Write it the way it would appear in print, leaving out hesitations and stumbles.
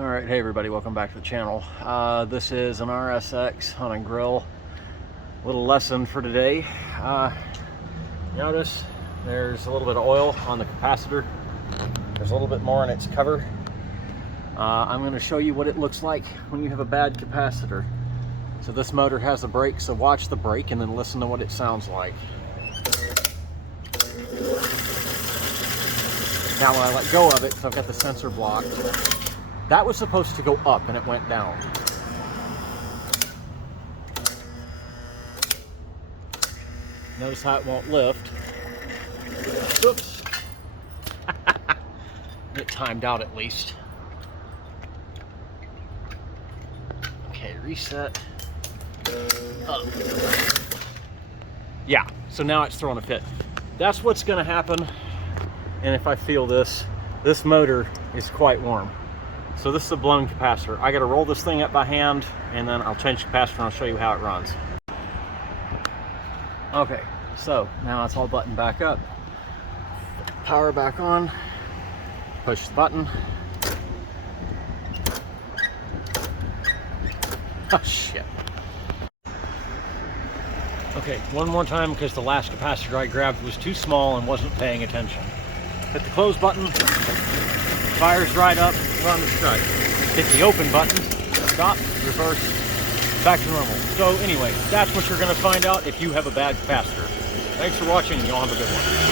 Alright, hey everybody, welcome back to the channel. This is an RSX on a grill. Little lesson for today. Notice there's a little bit of oil on the capacitor. There's a little bit more in its cover. I'm going to show you what it looks like when you have a bad capacitor. So this motor has a brake, so watch the brake and then listen to what it sounds like. Now when I let go of it, so I've got the sensor blocked, that was supposed to go up and it went down. Notice how it won't lift. Oops. It timed out at least. Okay, reset. Up. Yeah, so now it's throwing a fit. That's what's going to happen. And if I feel this motor is quite warm. So this is a blown capacitor. I got to roll this thing up by hand, and then I'll change the capacitor and I'll show you how it runs. Okay, so now it's all buttoned back up. Power back on. Push the button. Oh shit. Okay, one more time because the last capacitor I grabbed was too small and wasn't paying attention. Hit the close button. Fires right up, we're on the strike. Hit the open button, stop, reverse, back to normal. So anyway, that's what you're going to find out if you have a bad capacitor. Thanks for watching, and y'all have a good one.